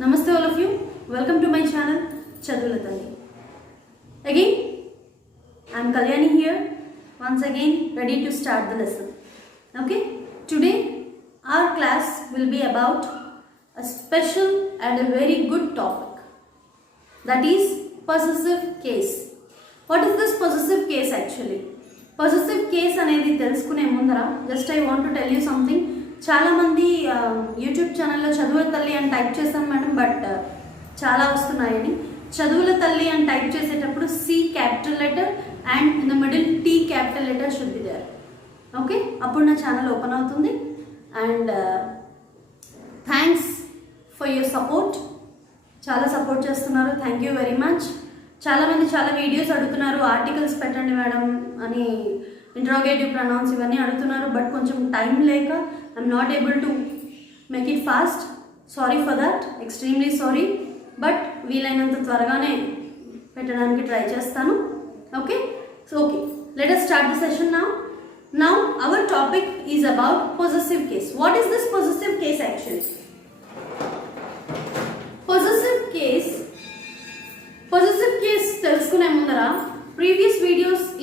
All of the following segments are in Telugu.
Namaste all of you. Welcome to my channel Chaduvula Talli. Again, I am Kalyani here. Once again, ready to start the lesson. Okay. Today, our class will be about a special and a very good topic. That is possessive case. What is this possessive case actually? Possessive case అనేది తెలుసుకునే ముందర just I want to tell you something. చాలా మంది యూట్యూబ్ ఛానల్లో చదువుల తల్లి అని టైప్ చేస్తాం మేడం, బట్ చాలా వస్తున్నాయని. చదువుల తల్లి అని టైప్ చేసేటప్పుడు C capital letter and in the middle T capital letter should be there. Okay, అప్పుడు నా ఛానల్ ఓపెన్ అవుతుంది. And thanks for your support. చాలా సపోర్ట్ చేస్తున్నారు, థ్యాంక్ యూ వెరీ మచ్. చాలామంది చాలా వీడియోస్ అడుగుతున్నారు, ఆర్టికల్స్ పెట్టండి మేడం అని, ఇంట్రోగేటివ్ ప్రొనౌన్స్ ఇవన్నీ అడుగుతున్నారు. బట్ కొంచెం టైం లేక I'm not able to make it fast. Sorry for that, extremely sorry. But వీలైనంత త్వరగానే పెట్టడానికి ట్రై చేస్తాను. Okay, so okay, let us start the session now. Now our topic is about possessive case. What is this possessive case actually? Possessive case తెలుసుకునే ముందర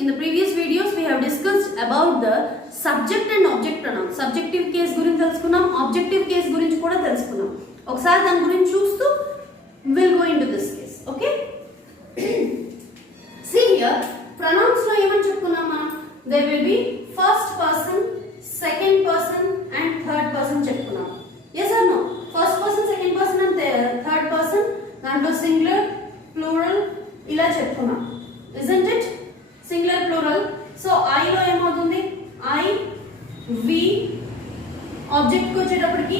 in the previous videos we have discussed about the subject and object pronouns. Subjective case గురించి తెలుసుకున్నాం, objective case గురించి కూడా తెలుసుకున్నాం. ఒకసారి దాని గురించి చూస్తూ we'll go into this case. Okay, see here, pronouns లో ఏమని చెప్పుకున్నాం మనం? There will be first person, second person and third person చెప్పుకున్నాం. Yes or no? First person, second person and third person, దాంట్లో సింగులర్, ప్లూరల్ ఇలా చెప్పుకున్నాం. Isn't it? Singular, plural. So I లో ఏమవుతుంది? I, we, object కి వచ్చేటప్పటికి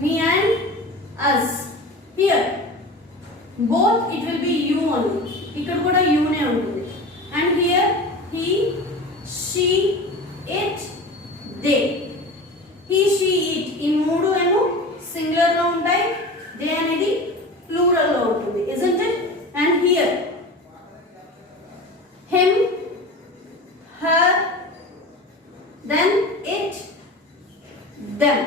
me and us. Here both it will be you only. ఇక్కడ కూడా you నే ఉంటుంది. And here he, she, it, they. He, she, it ఈ మూడు ఏమో సింగులర్ లో ఉంటాయి, they అనేది ప్లూరల్ లో ఉంటుంది. Isn't it? And here him, her, then it, them.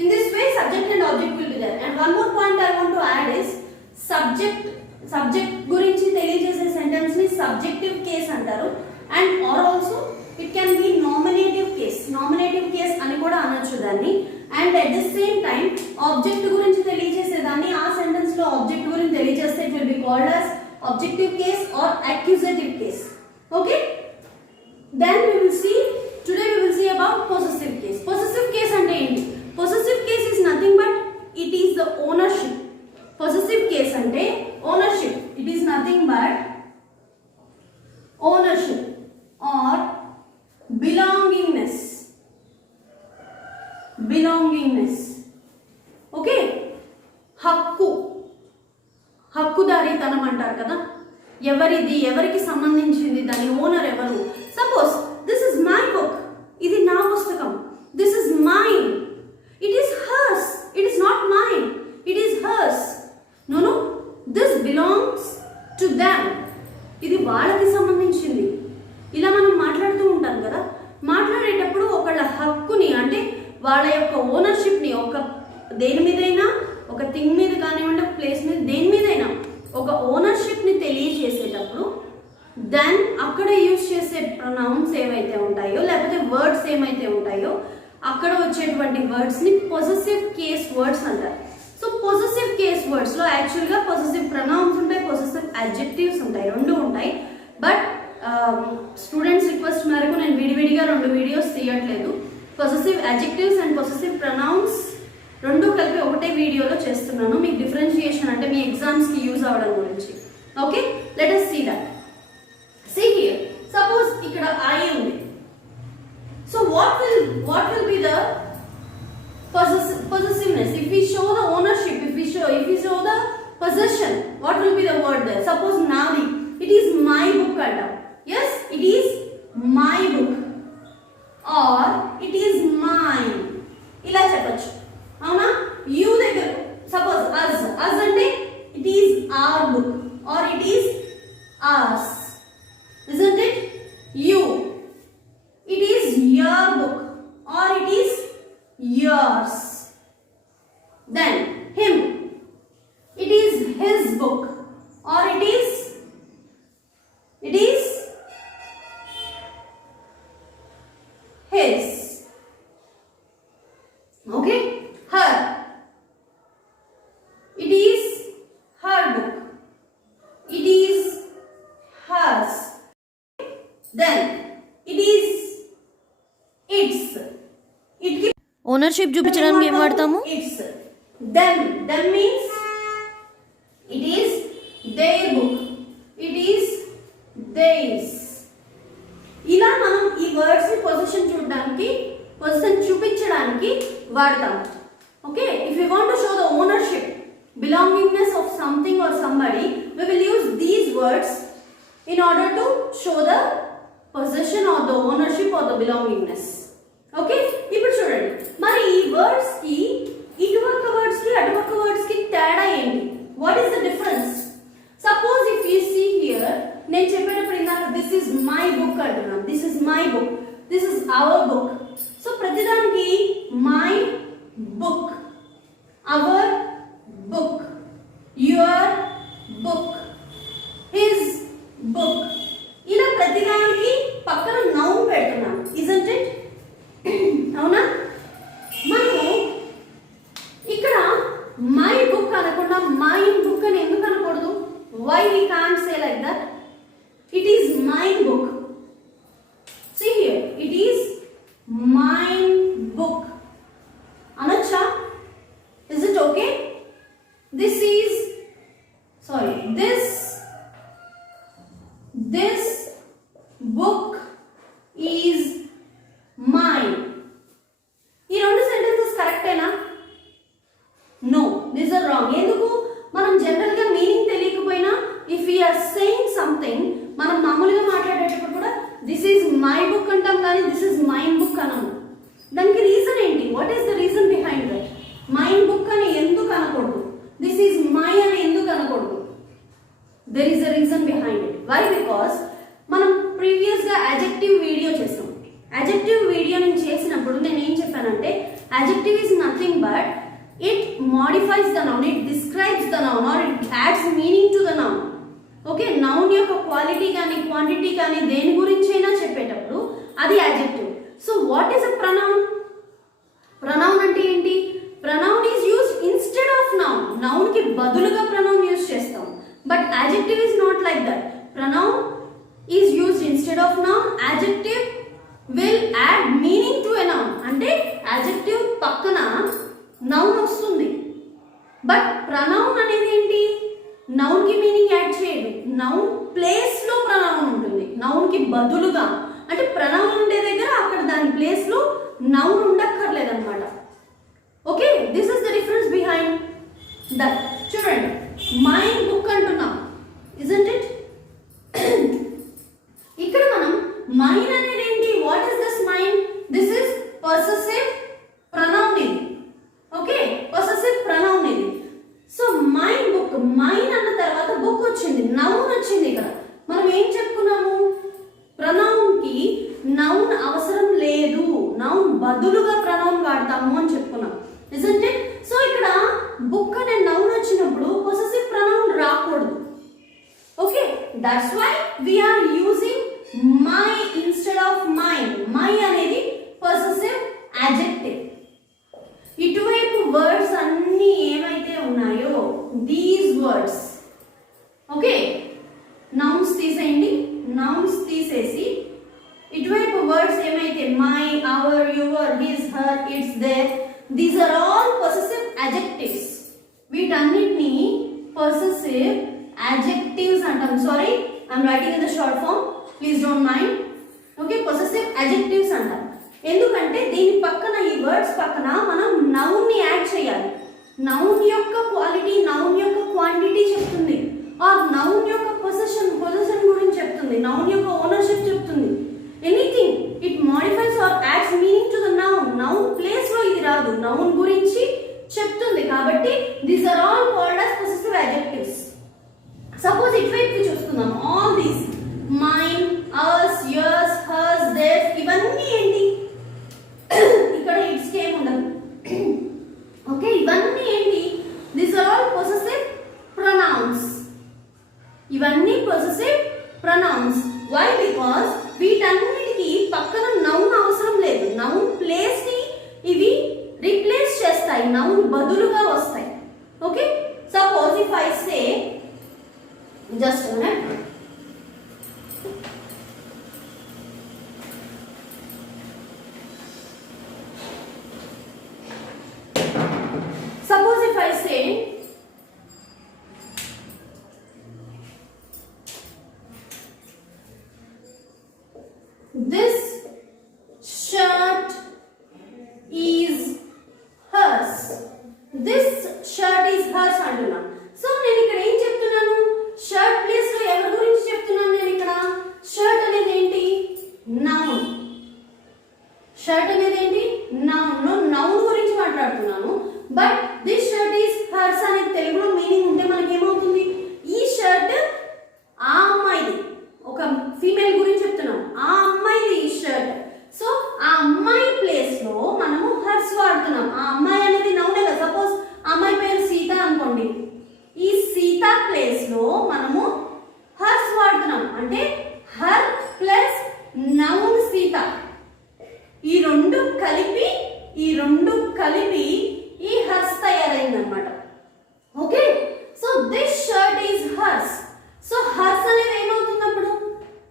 In this way subject and object will be there. And one more point I want to add is subject గురించి తెలియజేసే సెంటెన్స్ ని సబ్జెక్టివ్ కేస్ అంటారు. And or also it can be nominative case అని కూడా అనొచ్చు దాన్ని. And at the same time object గురించి తెలియజేసేదాన్ని, ఆ సెంటెన్స్ లో ఆబ్జెక్ట్ గురించి తెలియజేస్తే it will be called as objective case or accusative case. Okay, then today we will see about possessive case. Possessive case అంటే ఏంటి? Possessive case is nothing but it is the ownership. Possessive case అంటే ownership. It is nothing but ownership or belongingness. Okay, హక్కుదారీతనం అంటారు కదా, ఎవరిది, ఎవరికి సంబంధించింది, దాని ఓనర్ ఎవరు. Suppose this is my book, ఇది నా పుస్తకం, this is mine, it is hers, it is not mine, it is hers. No, this belongs to them, ఇది వాళ్ళకి సంబంధించింది. ఇలా మనం మాట్లాడుతూ ఉంటాం కదా, మాట్లాడేటప్పుడు ఒకళ్ళ హక్కుని అంటే వాళ్ళ యొక్క ఓనర్షిప్ ని, ఒక దేని మీదైనా, ఒక థింగ్ మీద కానివ్వండి, ఒక ప్లేస్ మీద, దేని మీదైనా ఒక ఓనర్షిప్ ని తెలియజేసేటప్పుడు దెన్ అక్కడ యూజ్ చేసే ప్రొనౌన్స్ ఏవైతే ఉంటాయో, లేకపోతే వర్డ్స్ ఏమైతే ఉంటాయో, అక్కడ వచ్చేటువంటి వర్డ్స్ ని పొసెసివ్ కేస్ వర్డ్స్ అంటారు. సో పొసెసివ్ కేస్ వర్డ్స్ లో యాక్చువల్ గా పొసెసివ్ ప్రొనౌన్స్ ఉంటాయి, పొసెసివ్ అడ్జెక్టివ్స్ ఉంటాయి, రెండు ఉంటాయి. బట్ స్టూడెంట్స్ రిక్వెస్ట్ మేరకు నేను విడివిడిగా 2 వీడియోస్ తీయట్లేదు. Possessive adjectives and possessive pronouns రెండు కలిపి ఒకటే వీడియోలో చేస్తున్నాను, మీకు డిఫరెన్షియేషన్ అంటే మీ ఎగ్జామ్స్ కి యూజ్ అవ్వడం గురించి. Okay, let us see that. See here, suppose ఇక్కడ I ఉంది. So what will be the possessiveness? If we show the ownership, if we show the possession, what will be the word there? Suppose Navi, it is my book anta. Yes, it is my book or it is mine ఇలా చెప్పొచ్చు. అవునా? యూ దగ్గర సపోజ్ us అంటే it is our book or it is ours. Isn't it? You, it is your book or it is his. Okay, her. It is her book. It is hers. Then it is its. It ownership చూపించడానికి ఏం వాడతాము? its. Them means it is their book. It is theirs. ఇలా మనం ఈ వర్డ్స్ ని పొజిషన్ చూపించడానికి వాడతాం. Okay, if you want to show the ownership, belongingness of something or somebody, we will use these words in order to show the possession or the ownership or the belongingness. Okay, ఇప్పుడు చూడండి, మరి ఈ వర్డ్స్ కి ఇటుపక్క వర్డ్స్ కి అటుపక్క వర్డ్స్ కి తేడా ఏంటి? What is the difference? Suppose if you see here, నేను చెప్పేటప్పుడు ఇందాక దిస్ ఇస్ మై బుక్ అంటున్నాను. This is my book, this is our book. So ప్రతిదానికి my book, our book, your book, his book. ఇలా ప్రతిదానికి పక్కన నౌన్ పెడుతున్నాం, isn't it? అవునా? మనము ఇక్కడ మై బుక్ అనకుండా మై బుక్ అని ఎందుకు అనకూడదు? Why we can't say like that? It is my book. See here, it is my book. అనొచ్చా? Is it okay? This book is mine. ఈ రెండు సెంటెన్సెస్ కరెక్టేనా? No, these are wrong. ఎందుకు? మనం జనరల్ గా మీనింగ్ తెలియకపోయినా if we are saying something, మనం మామూలుగా మాట్లాడేటప్పుడు కూడా దిస్ ఈజ్ మై బుక్ అంటాం, కానీ దిస్ ఈజ్ మైన్ బుక్ అనము. దానికి రీజన్ ఏంటి? What is the reason behind that? Mine book అని ఎందుకు అనకూడదు? దిస్ ఈజ్ మై అని ఎందుకు అనకూడదు? There is a reason behind it. Why? Because మనం ప్రీవియస్ గా అడ్జెక్టివ్ వీడియో చేసాం. అడ్జెక్టివ్ వీడియో నేను చేసినప్పుడు నేను ఏం చెప్పానంటే, adjective is nothing but it modifies the noun, it describes the noun or it adds meaning to the noun. Okay, noun యొక్క క్వాలిటీ కానీ క్వాంటిటీ కానీ దేని గురించి అయినా చెప్పేటప్పుడు అది adjective. So what is a pronoun? Pronoun అంటే ఏంటి? Pronoun is used instead of noun. Noun కి బదులుగా ప్రనౌన్ యూజ్ చేస్తాం. But adjective is not like that. Pronoun is used instead of noun. Adjective will add meaning to a noun. అంటే adjective పక్కన noun వస్తుంది. బట్ pronoun అనేది ఏంటి? noun కి మీనింగ్ యాడ్ చేయదు. noun ప్లేస్ లో pronoun ఉంటుంది. noun కి బదులుగా, అంటే pronoun ఉండే దగ్గర అక్కడ దాని ప్లేస్ లో noun ఉండక్కర్లేదు అన్నమాట. Okay, this is the difference behind that. చూడండి, మైన్ బుక్ అంటున్నాం, isn't it? ఇక్కడ మనం మైన్ అనేది ఏంటి? What is this mine? This is possessive pronoun ఇది. ఓకే, పొసెసివ్ ప్రొనౌన్ ఇది. సో మైన్ బుక్, మైన్ అన్న తర్వాత బుక్ వచ్చింది, నౌన్ వచ్చింది. ఇక్కడ మనం ఏం చెప్పుకున్నాము? ప్రొనౌన్ కి నౌన్ అవసరం లేదు, నౌన్ బదులుగా ప్రొనౌన్ వాడతాము అని చెప్పుకున్నాం, isn't it? సో ఇక్కడ బుక్ అనే నౌన్ వచ్చినప్పుడు పొసెసివ్ ప్రొనౌన్ రాకూడదు. Okay, that's why we are using my instead of mine. My అనేది పొసెసివ్ అడ్జెక్టివ్. ఇటువైపు వర్డ్స్ అన్ని ఏమైతే ఉన్నాయో దీస్ వర్డ్స్, ఓకే, నౌన్స్ తీసేయండి. నౌన్స్ తీసేసి ఇటువైపు వర్డ్స్ ఏమైతే my, our, your, his, her, its, their, these are all possessive adjectives. వీటన్నిటిని possessive adjectives అంటాం. Sorry, I'm writing in the short form, please don't mind. Okay, possessive adjectives అంటాం. ఎందుకంటే దీని పక్కన, ఈ వర్డ్స్ పక్కన మనం నౌన్ ని యాడ్ చేయాలి. నౌన్ యొక్క క్వాలిటీ, నౌన్ యొక్క క్వాంటిటీ చెప్తుంది, ఆర్ నౌన్ యొక్క పొజిషన్ గురించి చెప్తుంది, నౌన్ యొక్క ఓనర్షిప్ చెప్తుంది. Anything it modifies or adds meaning to the noun. Noun place లో ఇది రాదు, నౌన్ గురించి చెప్తుంది. కాబట్టి these are all called as possessive adjectives. Suppose ఇటువైపు చూసుకుందాం. All these mine, ours, yours, hers, theirs, ఇవన్నీ ఏంటి? ఇక్కడ ఇట్స్ కి ఏమి ఉండదు. ఓకే, ఇవన్నీ ఏంటి? These are all possessive pronouns. ఇవన్నీ possessive pronouns. Why? Because వీటన్నిటికీ పక్కన నౌన్ అవసరం లేదు. నౌన్ గురించి మాట్లాడుతున్నాను. But this shirt is hurts అనేది తెలుగులో మీనింగ్ ఉంటే మనకి ఏమవుతుంది, ఈ షర్ట్ ఆ అమ్మాయిది, ఒక ఫీమేల్ గురించి చెప్తున్నాం, ఆ అమ్మాయిది ఈ షర్ట్. సో ఆ అమ్మాయి ప్లేస్ లో మనము హర్స్ వాడుతున్నాం. ఆ అమ్మాయి అనేది నౌనే కదా. సపోజ్ ఆ అమ్మాయి పేరు సీత అనుకోండి, ఈ సీత ప్లేస్ లో మనము హర్స్ వాడుతున్నాం. అంటే హర్ ప్లస్ నౌన్ సీత, ఈ రెండు కలిపి ఈ హర్స్ తయారైందనమాట. Okay, so this shirt is hers. So hers అనేది ఏమవుతుంది అప్పుడు,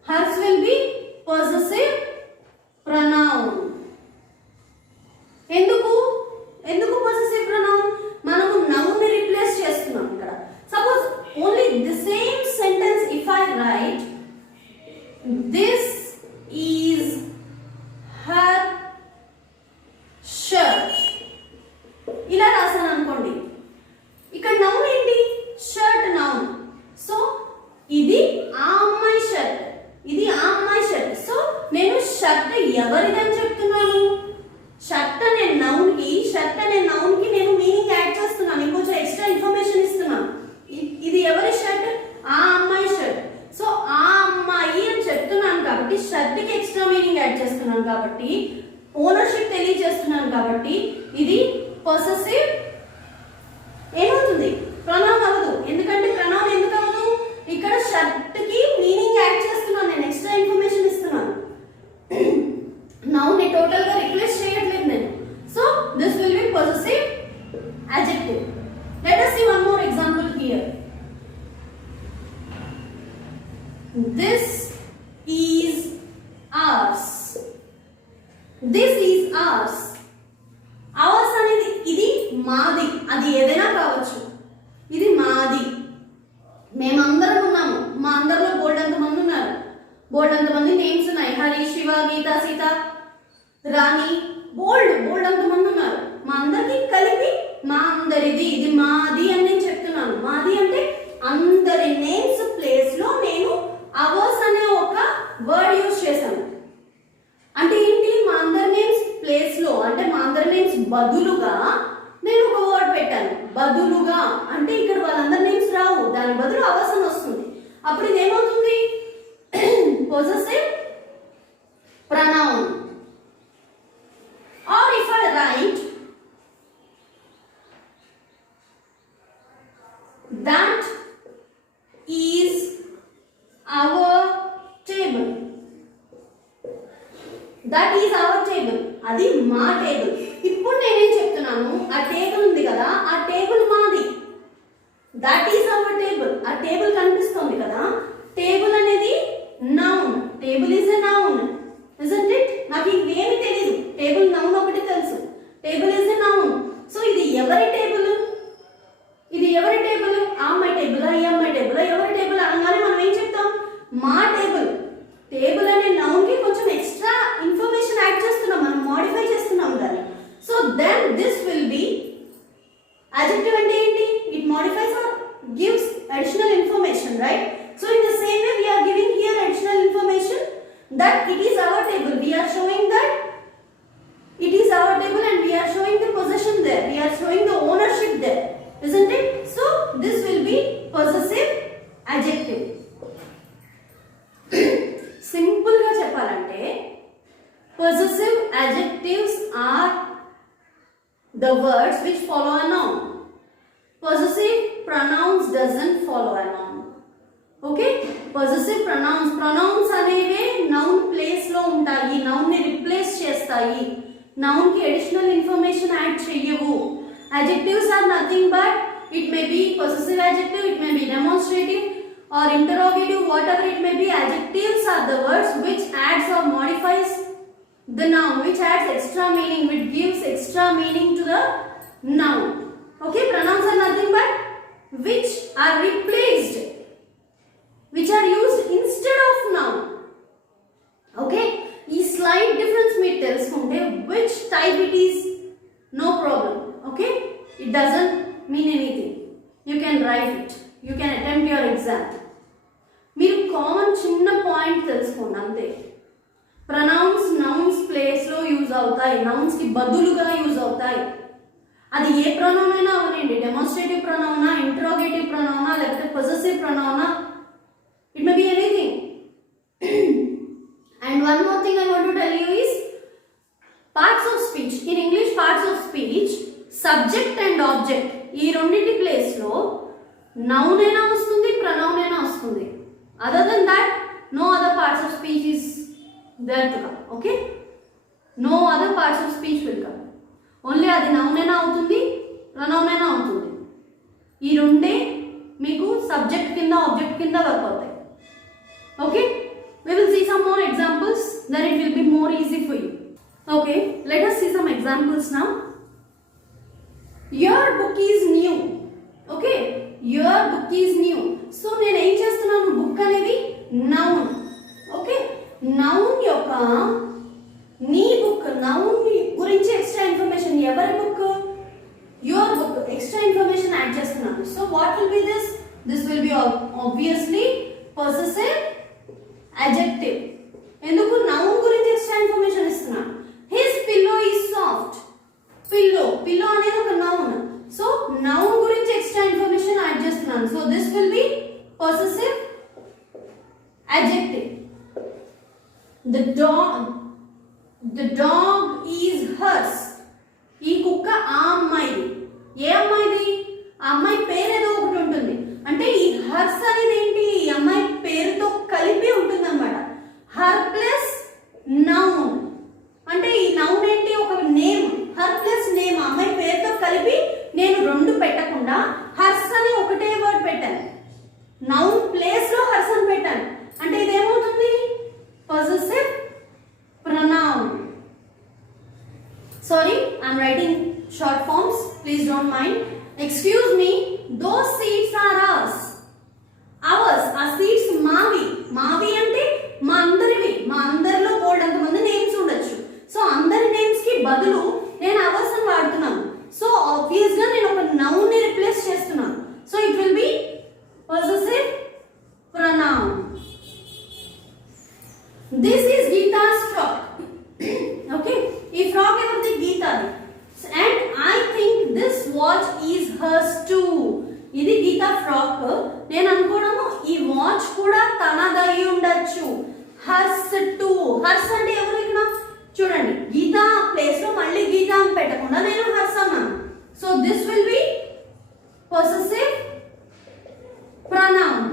hers will be possessive pronoun. ఎందుకు పొసెసివ్ ప్రొనౌన్? మనము నౌన్ ని రిప్లేస్ చేస్తున్నాం ఇక్కడ. Suppose only the same sentence if I write this is her shirt, ఇలా రాసాను అనుకోండి, ఇక్కడ నౌన్ ఏంటి, షర్ట్ నౌన్. సో ఇది ఆ అమ్మాయి షర్ట్, ఇది ఆ అమ్మాయి షర్ట్. సో నేను షర్ట్ ఎవరిదని చెప్తున్నాను, షర్ట్ అనే నౌన్ కి నేను మీనింగ్ యాడ్ చేస్తున్నాను, ఇంకొంచెం ఎక్స్ట్రా ఇన్ఫర్మేషన్ ఇస్తున్నాను. ఇది ఎవరి షర్ట్, ఆ అమ్మాయి షర్ట్. సో ఆ అమ్మాయి అని చెప్తున్నాను కాబట్టి షర్ట్ కి ఎక్స్ట్రా మీనింగ్ యాడ్ చేస్తున్నాను కాబట్టి ఓనర్షిప్ తెలియజేస్తున్నాను కాబట్టి ఇది పొసెసివ్ ఏమవుతుంది, ప్రొనౌన్ అవ్వదు. ఎందుకంటే ప్రొనౌన్ ఎందుకు అవ్వదు, ఇక్కడ షర్ట్ కి మీనింగ్ యాడ్ చేస్తున్నాను, నేను ఎక్స్ట్రా ఇన్ఫర్మేషన్ ఇస్తున్నాను. నౌన్ ని టోటల్ గా రిప్లేస్ చేయట్లేదు నేను. So this will be possessive adjective. Let us see one more example here. This is ours. This is ours. Ours అనేది ఇది మాది, అది ఏదైనా కావచ్చు, ఇది మాది. మేమందరం ఉన్నాము, మా అందరిలో బోల్డ్ మంది ఉన్నారు, బోల్డ్ మంది నేమ్స్ ఉన్నాయి, హరి, శివ, గీత, సీత, రాణి, బోల్డ్ మంది ఉన్నారు. మా అందరికి కలిపి మా అందరిది, ఇది మాది అని నేను చెప్తున్నాను. మాది అంటే అందరి నేమ్స్ ప్లేస్ లో నేను అవర్స్ అనే ఒక వర్డ్ యూజ్ చేశాను. అంటే ఏంటి, మా అందరి నేమ్స్ ప్లేస్ లో, అంటే మా అందరి నేమ్స్ బదులుగా నేను ఒక వర్డ్ పెట్టాను. బదులుగా అంటే ఇక్కడ వాళ్ళందరి నేమ్స్ రావు, దాని బదులు అవర్స్ అని వస్తుంది. అప్పుడు ఇది ఏమవుతుంది, possessive pronoun. Or if I write that is our table, that is our table, అది మా టేబుల్. ఇప్పుడు నేనేం చెప్తున్నాను, ఆ టేబుల్ ఉంది కదా, ఆ టేబుల్ మాది. దట్ ఈస్ అవర్ టేబుల్, ఆ టేబుల్ కనిపిస్తుంది కదా, టేబుల్ అనేది noun, table is a noun, isn't it? నాకు ఇవేమి తెలియదు, టేబుల్ నౌన్ ఒకటి తెలుసు, table is a noun. So ఇది ఎవరి టేబుల్, ఇది ఎవరి టేబుల్, ఆ అమ్మాయి టేబుల్, ఈ అమ్మాయి టేబుల్, ఎవరి టేబుల్ అనగానే మనం ఏం చెప్తాం, మా టేబుల్. టేబుల్ అనే నౌన్ కి కొంచెం ఎక్స్ట్రా ఇన్ఫర్మేషన్ యాడ్ చేస్తున్నాం, మనం మోడిఫై చేస్తున్నాం దాన్ని. So then this will be adjective. అంటే ఏంటి, it modifies or gives additional information, right? So in the same way we are giving here additional information that it is our table. We are showing that it is our table and we are showing the possession there, we are showing the ownership there, isn't it? So this will be possessive adjective. Simple గా చెప్పాలంటే possessive adjectives are the words which follow a noun. Possessive pronouns doesn't follow a noun. Okay, possessive pronouns అనేవి noun place లో ఉంటాయి, noun ని రిప్లేస్ చేస్తాయి, noun కి అడిషనల్ ఇన్ఫర్మేషన్ యాడ్ చేయవు. Adjectives are nothing but it may be possessive adjective, it may be demonstrative or interrogative, whatever it may be. Adjectives are the words which adds or modifies the noun, which adds extra meaning, which gives extra meaning to the noun. Okay, pronouns are nothing but which are replaced, which are used instead of noun. Okay, ఈ slight difference మీరు తెలుసుకుంటే which type it is, no problem. Okay, it doesn't mean anything, you can write it, you can attempt your exam. మీరు కామన్ చిన్న పాయింట్ తెలుసుకోండి అంతే. ప్రొనౌన్స్ నౌన్స్ ప్లేస్లో యూజ్ అవుతాయి, నౌన్స్కి బదులుగా యూజ్ అవుతాయి. అది ఏ ప్రొనౌన్ అయినా అవనండి, డెమాన్స్ట్రేటివ్ ప్రొనౌనా, ఇంట్రోగేటివ్ ప్రొనౌనా, లేకపోతే పొజెసివ్ ప్రొనౌనా, it may be anything. And one more thing I want to tell you is parts of speech. In English, parts of speech, subject and object ఈ రెండింటి ప్లేస్లో నౌన్ అయినా వస్తుంది, ప్రొనౌన్ అయినా వస్తుంది. Other than that, no other parts of speech is there to come. Okay? No other parts of speech will come. Only అది నౌన్ అయినా అవుతుంది, ప్రొనౌన్ అయినా అవుతుంది. ఈ రెండే మీకు సబ్జెక్ట్ కింద ఆబ్జెక్ట్ కింద వర్క్ అవుతాయి. Okay, we will see some more examples, then it will be more easy for you. Okay, let us see some examples now. Your book is new. Okay, your book is new. So నేను ఏం చేస్తున్నాను, బుక్ అనేది నౌన్. ఓకే, నౌన్ యొక్క నీ బుక్, నౌన్ గురించి ఎక్స్ట్రా ఇన్ఫర్మేషన్, ఎవరి book, your book, extra information add చేస్తున్నాను. So what will be this? This will be obviously possessive adjective. ఎందుకు? నౌన్ గురించి ఎక్స్ట్రా ఇన్ఫర్మేషన్ ఇస్తున్నాను. His pillow is soft. Pillow, pillow అనేది ఒక నౌన్. సో నౌన్ గురించి ఎక్స్ట్రా ఇన్ఫర్మేషన్ యాడ్ చేస్తున్నాను. So this will be possessive adjective. The dog is hers. ఈ కుక్క ఆ అమ్మాయిది. ఏ అమ్మాయిది? ఆ అమ్మాయి పేరు ఏదో ఒకటి ఉంటుంది. అంటే ఈ హర్స్ అనేది ఏంటి? ఈ అమ్మాయి పేరుతో కలిపి ఉంటుంది అన్నమాట. హర్ ప్లస్ నౌన్ అంటే ఈ నౌన్ ఏంటి? ఒక నేమ్. హర్ ప్లస్ నేమ్, అమ్మాయి పేరుతో కలిపి నేను రెండు పెట్టకుండా హర్స్ అని ఒకటే వర్డ్ పెట్టాను. నౌన్ ప్లేస్ లో హర్స్ అని పెట్టాను. అంటే ఇదేమవుతుంది? Possessive pronoun. Sorry, I am writing short forms. Please don't mind. Excuse me. Those seats are ours. Ours. ఆ సీట్స్ మావి. మావి అంటే మా అందరివి. మా అందరిలో బోల్డ్ అంతమంది నేమ్స్ ఉండొచ్చు. సో అందరి నేమ్స్ కి బదులు నేను అవర్స్ అని వాడుతున్నాను. సో ఆబ్వియస్ గా నేను ఒక నౌన్ ని రిప్లేస్ చేస్తున్నాను. So it will be possessive pronoun. This is Geeta's frock. Okay, ఈ ఫ్రాక్ ఎవరిది? గీతాది. And I think this watch is hers too. ఇది గీతా ఫ్రాక్. నేను అనుకోవడము ఈ వాచ్ కూడా తనదై ఉండొచ్చు. Hurts to. హర్స్ అంటే ఎవరు ఇక్కడ? చూడండి, గీతా ప్లేస్ లో మళ్ళీ గీతా అని పెట్టకుండా నేను హర్స్ అన్నాను. So this will be possessive pronoun.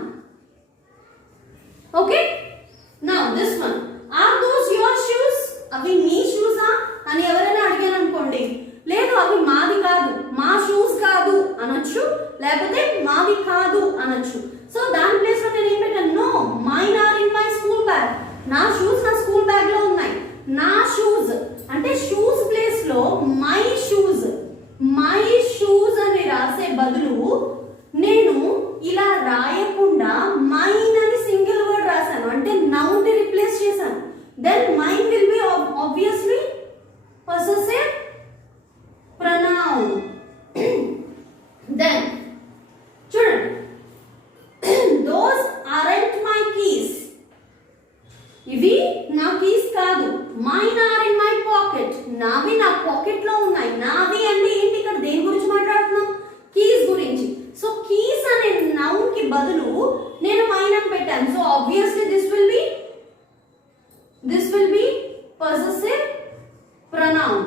Okay, now this one. Are those your shoes? అవి మీ షూసా అని ఎవరైనా అడిగాను అనుకోండి, లేదు అవి మాది కాదు, మా షూస్ కాదు అనొచ్చు, లేకపోతే మావి కాదు అనొచ్చు. సో దాని ప్లేస్ లో నేను ఏం పెట్టాను? No, mine are in my school bag. నా షూస్ నా స్కూల్ బ్యాగ్ లో ఉన్నాయి. నా షూస్ అంటే షూస్ ప్లేస్ లో మై షూస్, మై షూస్ అని రాసే బదులు నేను ఇలా రాయకుండా మైన్ అని సింగిల్ వర్డ్ రాశాను. అంటే నౌన్ ని రిప్లేస్ చేశాను. Then mine will be obviously possessive pronoun. Then చూడండి, those aren't my keys. ఇవి నా కీస్ కాదు. mine are in my pocket. నావి నా పాకెట్ లో ఉన్నాయి. నావి అంటే ఏంటి? ఇక్కడ దేని గురించి మాట్లాడుతున్నాం? కీస్ గురించి. సో కీస్ అనే నౌన్ కి బదులు నేను మైన్ అని పెట్టాను. So obviously this will B possessive pronoun,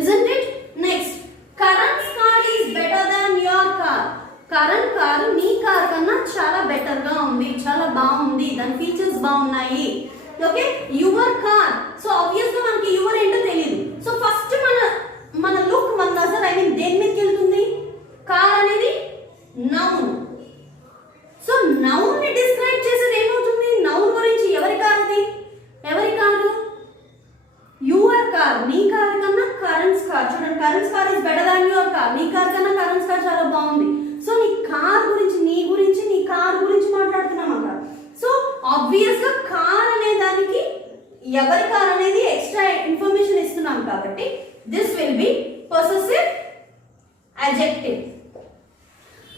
isn't it? Next, Karan's car is better than your car. Karan car నీ కార్ కన్నా చాలా బెటర్ గా ఉంది, చాలా బాగుంది, దాని ఫీచర్స్ బాగున్నాయి. Okay, your car. So obvious గా మనకి యువర్ ఏంటో తెలియదు. సో ఫస్ట్ మన లుక్, మన నజర్ ఐ మీన్ దేని మీదకి వెళ్తుంది? కార్ అనేది నౌన్. సో నౌన్ ని డిస్క్రైబ్ చేసేది ఏమవుతుంది? నౌన్ గురించి ఎవరి కార్ అది? ఎవరి కారు? Your car. నీ కార్ కన్నా కరెన్స్ కార్. చూడండి, Karen's car is better than your car. నీ కార్ కన్నా కరెన్స్ కార్ చాలా బాగుంది. సో నీ కార్ గురించి, నీ కార్ గురించి మాట్లాడుతున్నాం అక్కడ. సో ఆబ్వియస్ గా కార్ అనే దానికి ఎవరి కార్ అనేది ఎక్స్ట్రా ఇన్ఫర్మేషన్ ఇస్తున్నాం కాబట్టి this will be possessive adjective.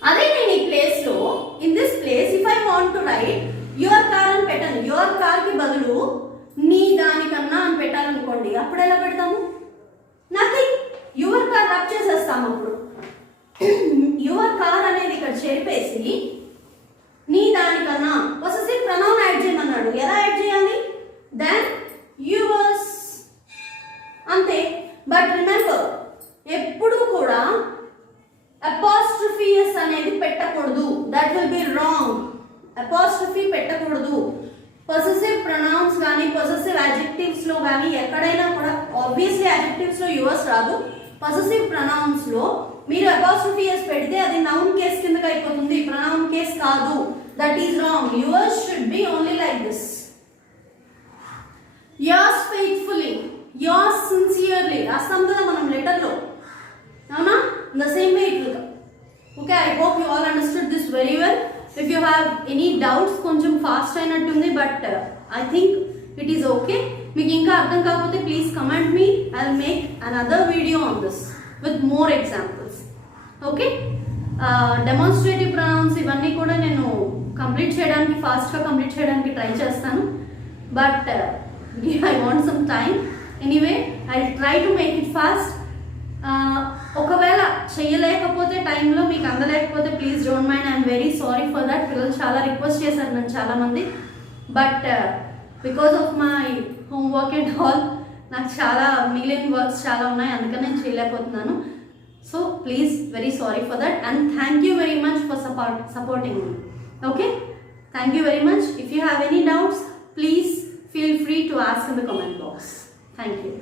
అదే నేను ఈ ప్లేస్ లో, in this place if I want to right your car అని పెట్టాను. యువర్ కార్ కి బదులు అని పెట్టాలనుకోండి, అప్పుడు ఎలా పెడతాము? నథింగ్, యువర్ కార్ రబ్ చేసేస్తాము. అప్పుడు యువర్ కార్ అనేది ఇక్కడ చేర్పేసి నీ దానికన్నా పొసెసివ్ ప్రొనౌన్ యాడ్ చేయమన్నాడు. ఎలా యాడ్ చేయాలి? దెన్ యువర్స్, అంతే. బట్ రిమెంబర్, ఎప్పుడు కూడా అపాస్ట్రఫియస్ అనేది పెట్టకూడదు. That will be wrong. Apostrophe పెట్టకూడదు. పొసెసివ్ ప్రొనౌన్స్ కానీ పొసెసివ్ అడ్జెక్టివ్స్ లో కానీ ఎక్కడైనా కూడా, ఆబ్వియస్లీ అడ్జెక్టివ్స్ లో యువర్స్ రాదు. పొసెసివ్ ప్రొనౌన్స్ లో మీరు అపాస్ట్రఫియస్ పెడితే అది నౌన్ కేస్ కిందకి అయిపోతుంది, ప్రొనౌన్ కేస్ కాదు. That is wrong. Yours should be only like this. yours faithfully, yours sincerely రాస్తాం కదా మనం లెటర్ లో, అవునా? In the same way it will come. Okay, I hope you all understood this very well. If you have any doubts, కొంచెం ఫాస్ట్ అయినట్టుంది, but I think it is okay. మీకు ఇంకా అర్థం కాకపోతే please comment me. I'll make another video on this with more examples. Okay, demonstrative pronouns ఇవన్నీ కూడా నేను కంప్లీట్ చేయడానికి, ఫాస్ట్గా కంప్లీట్ చేయడానికి ట్రై చేస్తాను. But I want some time. Anyway, I'll try to make it fast. ఒకవేళ చేయలేకపోతే టైంలో మీకు అందలేకపోతే please don't mind. I'm very sorry for that. పిల్లలు చాలా రిక్వెస్ట్ చేశారు నన్ను చాలామంది, but because of my homework and all నాకు చాలా మిగిలిన వర్క్స్ చాలా ఉన్నాయి, అందుకని నేను చేయలేకపోతున్నాను. So please, very sorry for that, and thank you very much for supporting me. Okay, thank you very much. If you have any doubts, please feel free to ask in the comment box. Thank you.